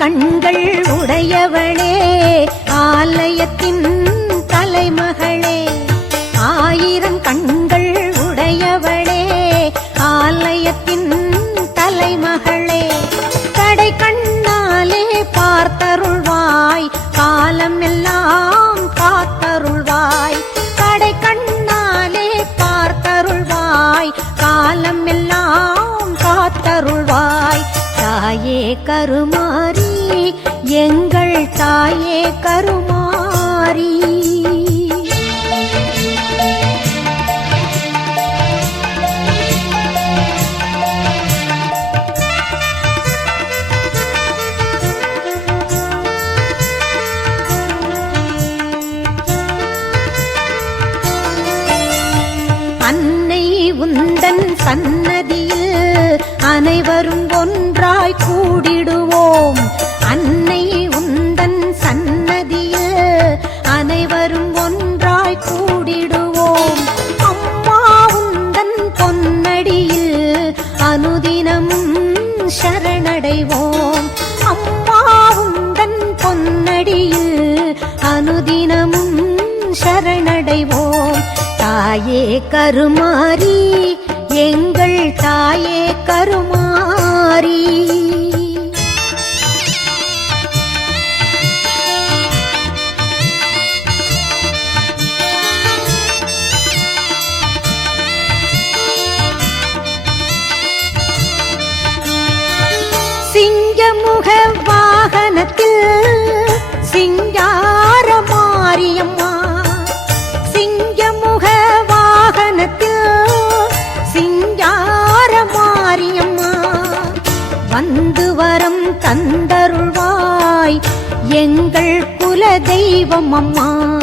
கண்கள் உடையவளே ஆலயத்தின் தலைமகளே. ஆயிரம் கண்கள் உடையவளே ஆலயத்தின் தலைமகளே. கடை கண்ணாலே பார்த்தருள்வாய் காலம் எல்லாம் காத்தருள்வாய். கடை கண்ணாலே பார்த்தருள்வாய் காலம் எல்லாம் காத்தருள்வாய். தாயே கருமா தாயே கருமாரி எங்கள் தாயே கருமாரி சிங்கமுக வாகனத்தில் தந்தருள்வாய். எங்கள் குல தெய்வம் அம்மா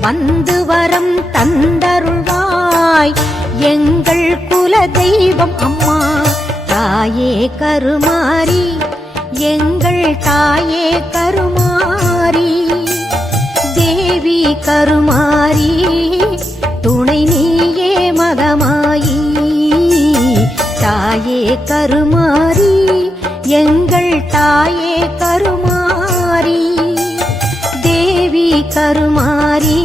வந்து வரம் தந்தருள்வாய். எங்கள் குல தெய்வம் அம்மா தாயே கருமாறி. எங்கள் தாயே கருமாறி. தேவி கருமாறி துணை நீயே மதமாயி. தாயே கருமாறி. எங்கள் தாயே கருமாரி தேவி கருமாரி